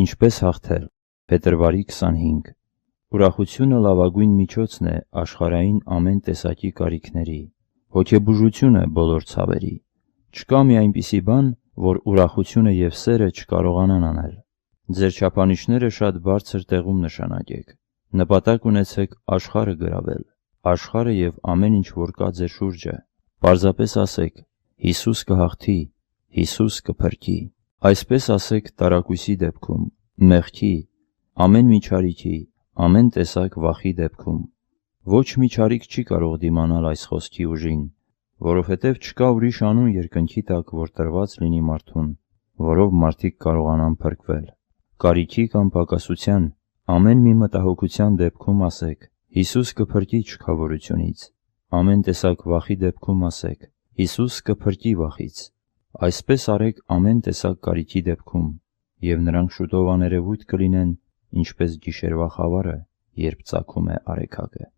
Ինչպես հաղթել։ Փետրվարի 25։ Ուրախությունը լավագույն միջոցն է աշխարհային ամեն տեսակի կարիքների։ Հոգեբուժությունը բոլոր ցավերի։ Չկա մի այնպիսի բան, որ ուրախությունը և սերը չկարողանան անել։ Ձեր չափանիշները շատ բարձր տեղում նշանակեք։ Նպատակ ունեցեք աշխարհը գրավել, աշխարհը և ամեն ինչ, որ կա ձեր շուրջը։ Պարզապես ասեք. Հիսուս կհաղթի, Հիսուս կփրկի։ Այսպես ասեք տարակույսի դեպքում, մեղքի, ամեն մի չարիքի, ամեն տեսակ վախի դեպքում։ Ոչ մի չարիք չի կարող դիմանալ այս խոսքի ուժին, որովհետև չկա ուրիշ անուն երկնքի տակ, որ տրված լինի մարդուն, որով մարդիկ կարողանան փրկվել։ Կարիքի կամ պակասության, ամեն մի մտահոգության դեպքում ասեք. Հիսուս կփրկի չքավորությունից։ Ամեն տեսակ վախի դեպքում ասեք. Հիսուս կփրկի վախից։ Այսպես արեք ամեն տեսակ կարիքի դեպքում, և նրանք շուտով աներևույթ կլինեն, ինչպես գիշերվա խավարը, երբ ծագում է արեգակը։